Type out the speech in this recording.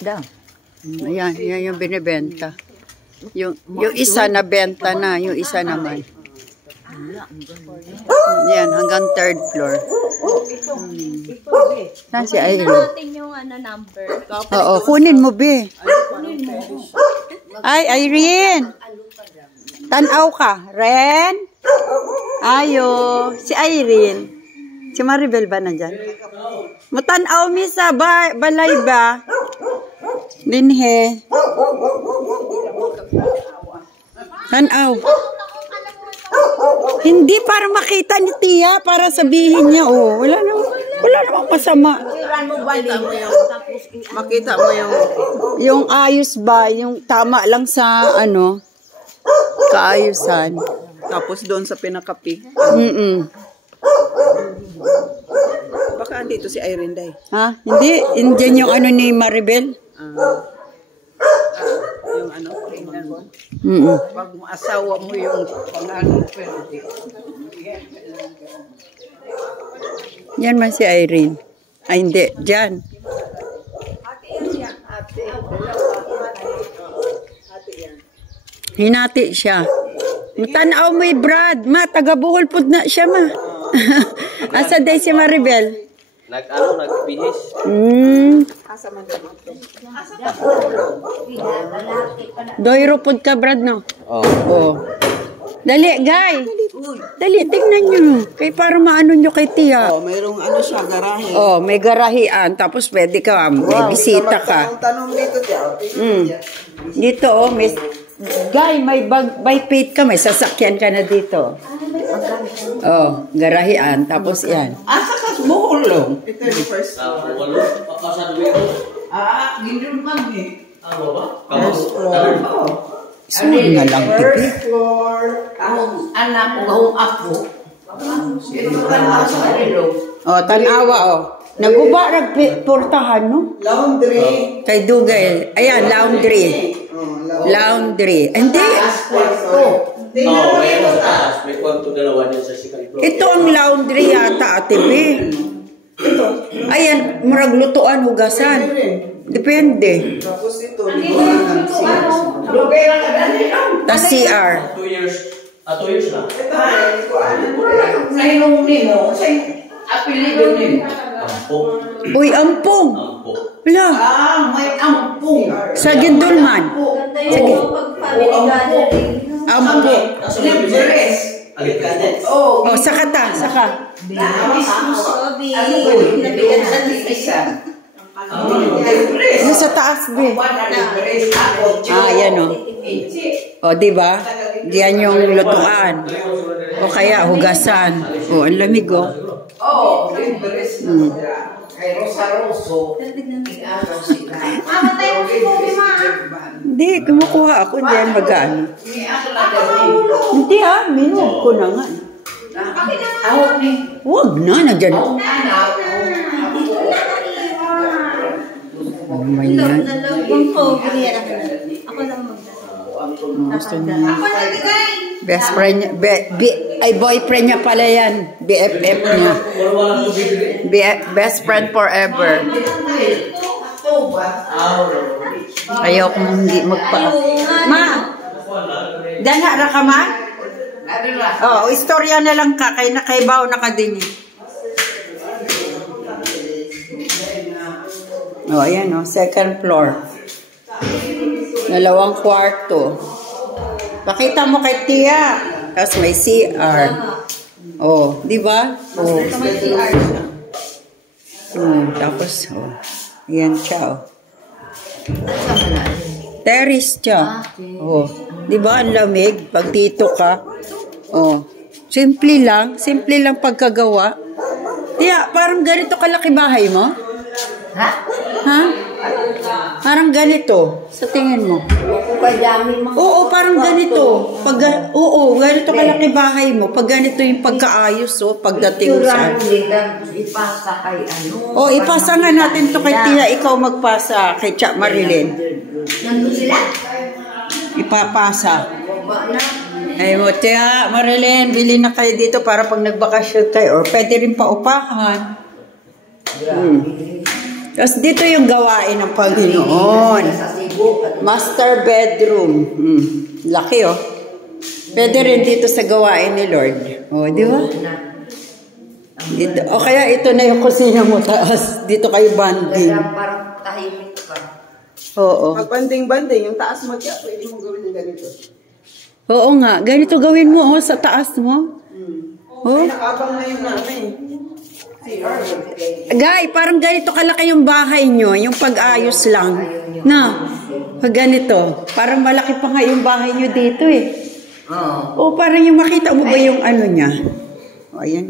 daw. Ayan, yan yung binibenta. Yung isa na benta na, yung isa naman. Yan, hanggang 3rd floor. Saan si Irene? natin yung number. Oo, kunin mo, be. Ay, Irene! Tanaw ka. Ren? Ayo. Si Irene. Si Maribel ba nandyan? Matanaw, misa. Balay ba? Linhe. Tanaw. Hindi para makita ni Tia, para sabihin niya, oh, wala namang masama. Makita mo Yung ayos ba, yung tama lang sa, kaayusan. tapos doon sa pinakapi. Baka andito si Irene Day. Ha? Hindi, indiyan yung ni Maribel. Yung pag asawa mo yung pangalan, pwede. Yan man si Irene. Ay, hindi. Diyan. Hinati siya. Matanaw mo Brad. Ma, taga-Buhol po na siya, ma. Asa day si Maribel? Nagbihis. Doyro pod ka, Brad, no? Oh. Dali, guy. Dali, tingnan nyo. Kaya para maano nyo kay Tia. Mayroong siya, garahe. May garahian. Tapos pwede ka, may bisita ka. Tanong dito, Tia. Dito, Guy, may paid ka, may sasakyan ka na dito. Garahian. Tapos yan. Asa ka sa Bohol lang? Ito yung first. Gindul mami. Ano ba? Sunod na lang, tipi. First floor. Ang anak ko, ako. Sino ka na sa kanilo? Tanawa, Naguba, nagportahan, no? Laundry. Kay Dugay. Ayan, laundry. Laundry. Hindi. May taas. May kwarto dalawa din sa second floor. Ito ang laundry yata, Ate B. Ayan, murag lutuan, hugasan. Depende. Tapos ito, lugay lang ka dali. Tas CR. 2 years. 2 years na. Nahinong nimo, sa apelido nimo. Ampong. Uy, ampong. Wala. May ampong. Sa Gindulman. Ganda yung pag-family gathering. Ampong. Libres. Saka. Ano sa taas, be? Yan diba? Diyan yung lutuan. O kaya hugasan. Ang lamig, Libres. Kay Rosa-Roso. Mamatay mo si Bobby, ma. Hindi, kumukuha ako diyan mag-ano. Hindi minum ko na nga. Huwag na, nandiyan. May yan. Dalawang Bobby. Ako lang magdala. Ako nagbigay. Best friend niya. Ay, boyfriend niya pala yan. BFF niya. Best friend forever. Ayaw kong hindi magpa... Ma! Dana ka, ma? Istorya na lang ka. Kay nakaibaw na ka din. Ayan, second floor. 2 kwarto. Pakita mo kay Tia. Tapos may CR. Di ba? Tapos, ayan siya, terrace siya. Di ba? Ang lamig. Pag dito ka. Simple lang pagkagawa. Tia, parang ganito kalaki bahay mo? Ha? Parang ganito. Sa tingin mo? Oo, parang ganito. Ganito kalaki bahay mo. Pag ganito yung pagkaayos, pagdating sa... Ipasa kay ipasa nga natin to kay Tia. Ikaw magpasa kay Cha Marilyn. Nandun sila? Ipapasa. Ay mo, Tia Marilyn, bili na kayo dito para pag nagbakasyon kayo. Or pwede rin paupahan. Tapos dito yung gawain ng Panginoon. Master bedroom. Laki oh. Pwede rin dito sa gawain ni Lord. Oh, di ba? Dito. O kaya ito na yung kusina mo taas. Dito kayo banding. Parang tahimik pa. Oo. Pag banding-banding, yung taas mo dyan, pwede mong gawin ng ganito. Oo nga. Ganito gawin mo oh, sa taas mo. Oh. Ay, nakabang na yung namin. Guy, parang ganito kalaki yung bahay nyo, yung pag-ayos lang. Na, pag ganito. Parang malaki pa nga yung bahay nyo dito eh. Oo. O parang yung makita mo ba yung ano niya? O, ayan.